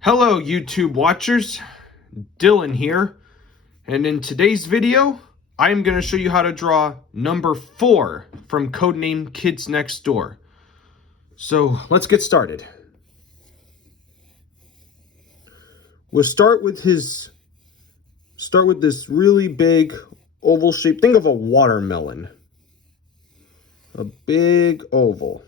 Hello YouTube watchers, Dylan here, and in today's video, I am going to show you how to draw number 4 from Codename Kids Next Door. So let's get started. We'll start with this really big oval shape. Think of a watermelon. A big oval.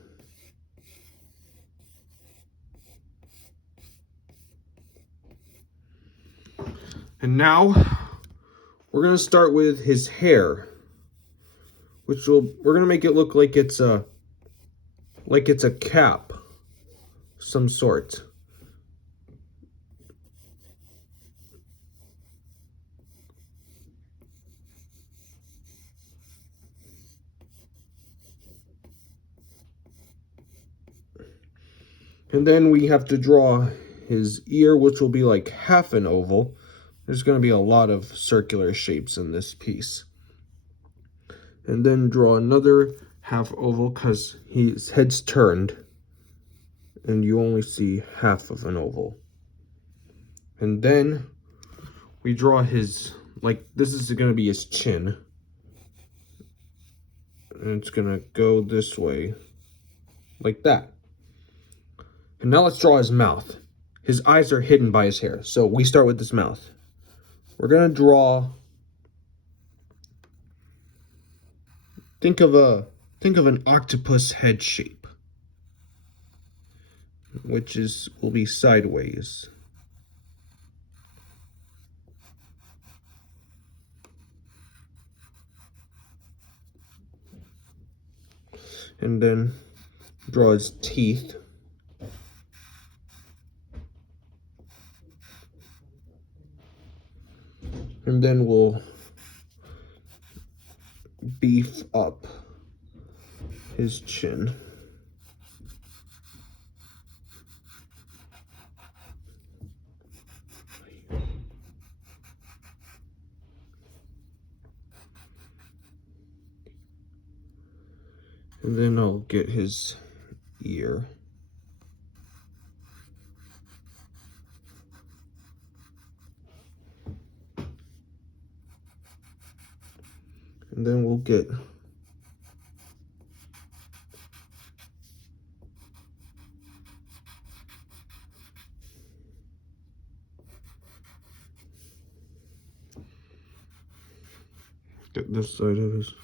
And now we're going to start with his hair, we're going to make it look like it's a cap of some sort. And then we have to draw his ear, which will be like half an oval. There's going to be a lot of circular shapes in this piece. And then draw another half oval because his head's turned and you only see half of an oval. And then we draw his, this is going to be his chin. And it's going to go this way, like that. And now let's draw his mouth. His eyes are hidden by his hair, so we start with his mouth. We're going to draw, think of an octopus head shape, which will be sideways. And then draw his teeth. And then we'll beef up his chin. And then I'll get his ear. And then we'll get this side of his.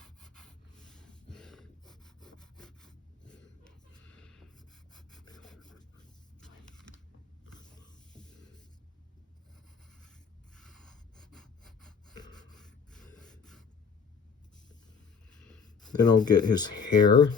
Then I'll get his hair.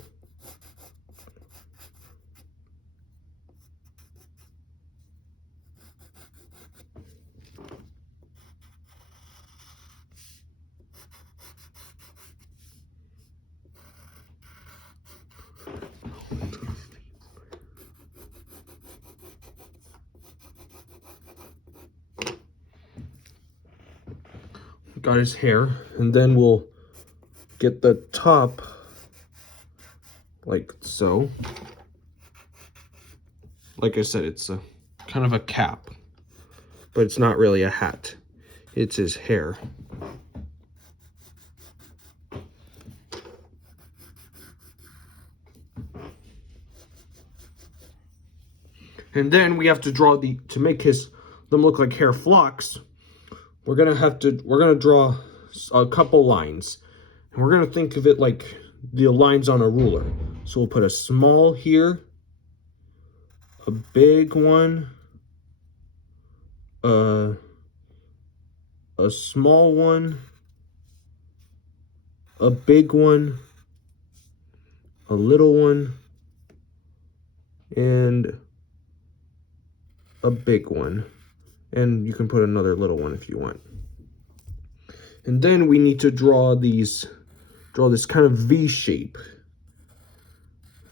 Got his hair, and then we'll get the top like so. Like I said, it's a kind of a cap, but it's not really a hat. It's his hair. And then we have to draw to make them look like hair flocks. We're gonna draw a couple lines, and we're gonna think of it like the lines on a ruler. So we'll put a small here, a big one, a small one, a big one, a little one, and a big one. And you can put another little one if you want. And then we need to draw this kind of V shape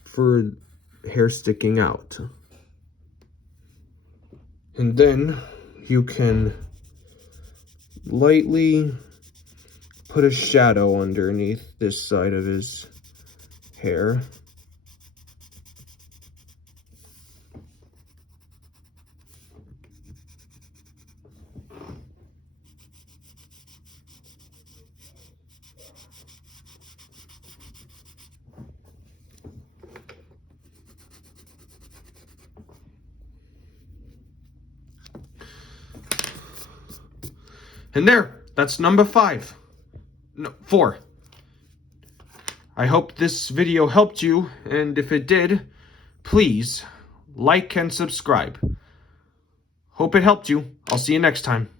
for hair sticking out. And then you can lightly put a shadow underneath this side of his hair. And there, that's number 5. No, 4. I hope this video helped you, and if it did, please like and subscribe. Hope it helped you. I'll see you next time.